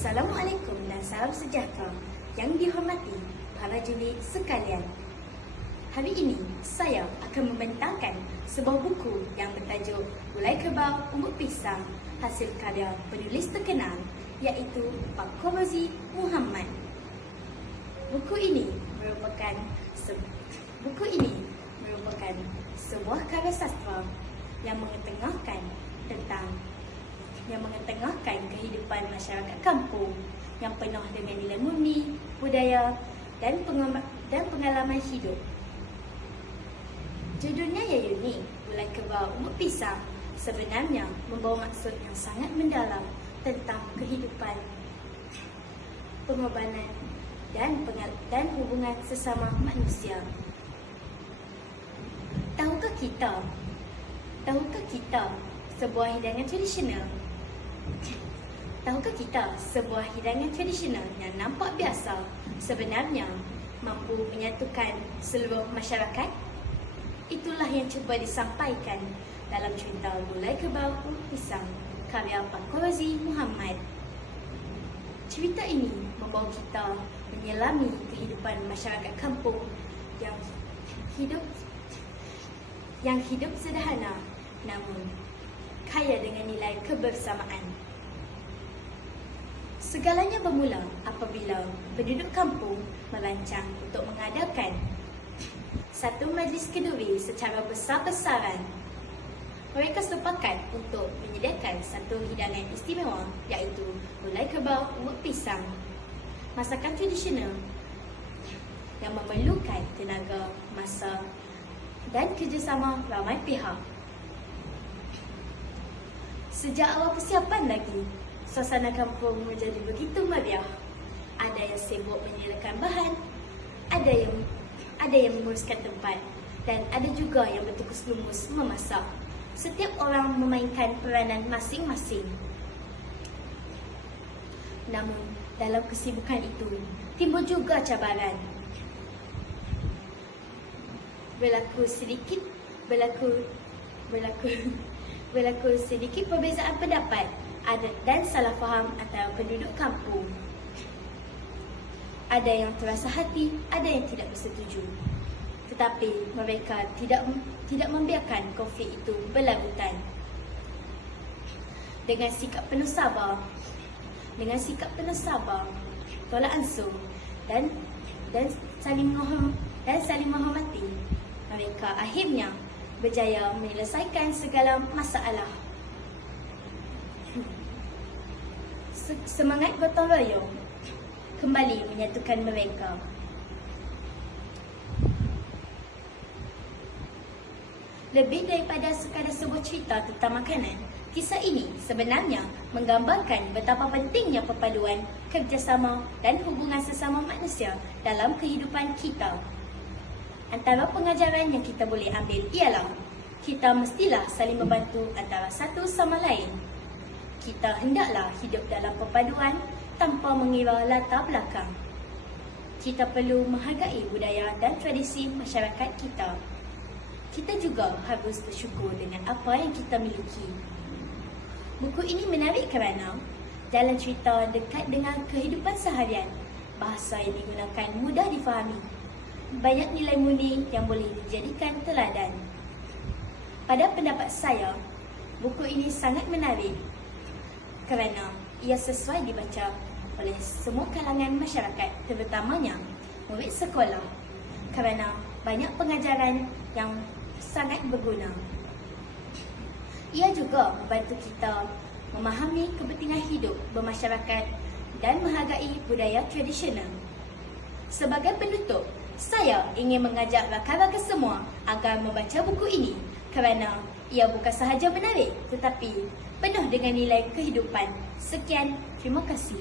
Assalamualaikum dan salam sejahtera yang dihormati para juri sekalian. Hari ini saya akan membentangkan sebuah buku yang bertajuk Gulai Kerbau Umbut Pisang hasil karya penulis terkenal iaitu Pak Khorozi Muhammad. Buku ini merupakan sebuah karya sastra yang mengetengahkan kehidupan masyarakat kampung yang penuh dengan nilai murni, budaya dan pengalaman hidup. Judulnya yang unik, Gulai Kerbau Umbut Pisang, sebenarnya membawa maksud yang sangat mendalam tentang kehidupan, pengorbanan dan hubungan sesama manusia. Tahukah kita sebuah hidangan tradisional? Tahukah kita sebuah hidangan tradisional yang nampak biasa sebenarnya mampu menyatukan seluruh masyarakat? Itulah yang cuba disampaikan dalam cerita Gulai Kerbau Umbut Pisang karya Pak Khorozi Muhammad. Cerita ini membawa kita menyelami kehidupan masyarakat kampung yang hidup sederhana namun kaya dengan nilai kebersamaan. Segalanya bermula apabila penduduk kampung merancang untuk mengadakan satu majlis kenduri secara besar-besaran. Mereka sepakat untuk menyediakan satu hidangan istimewa iaitu Gulai Kerbau Umbut Pisang, masakan tradisional yang memerlukan tenaga, masa dan kerjasama ramai pihak. Sejak awal persiapan lagi, suasana kampung menjadi begitu meriah. Ada yang sibuk menyediakan bahan, ada yang menguruskan tempat dan ada juga yang bertukus lumus memasak. Setiap orang memainkan peranan masing-masing. Namun, dalam kesibukan itu, timbul juga cabaran. Berlaku sedikit perbezaan pendapat dan salah faham antara penduduk kampung. Ada yang terasa hati, ada yang tidak bersetuju. Tetapi mereka tidak membiarkan konflik itu berlarutan. Dengan sikap penuh sabar, tolak ansur dan saling menghormati, mereka akhirnya berjaya menyelesaikan segala masalah. Semangat gotong royong kembali menyatukan mereka. Lebih daripada sekadar sebuah cerita tentang makanan, kisah ini sebenarnya menggambarkan betapa pentingnya perpaduan, kerjasama dan hubungan sesama manusia dalam kehidupan kita. Antara pengajaran yang kita boleh ambil ialah kita mestilah saling membantu antara satu sama lain. Kita hendaklah hidup dalam perpaduan tanpa mengira latar belakang. Kita perlu menghargai budaya dan tradisi masyarakat kita. Kita juga harus bersyukur dengan apa yang kita miliki. Buku ini menarik kerana jalan cerita dekat dengan kehidupan seharian. Bahasa yang digunakan mudah difahami. Banyak nilai murni yang boleh dijadikan teladan. Pada pendapat saya, buku ini sangat menarik kerana ia sesuai dibaca oleh semua kalangan masyarakat, terutamanya murid sekolah, kerana banyak pengajaran yang sangat berguna. Ia juga membantu kita memahami kepentingan hidup bermasyarakat dan menghargai budaya tradisional. Sebagai penutup, saya ingin mengajak rakan-rakan semua agar membaca buku ini kerana ia bukan sahaja menarik tetapi penuh dengan nilai kehidupan. Sekian, terima kasih.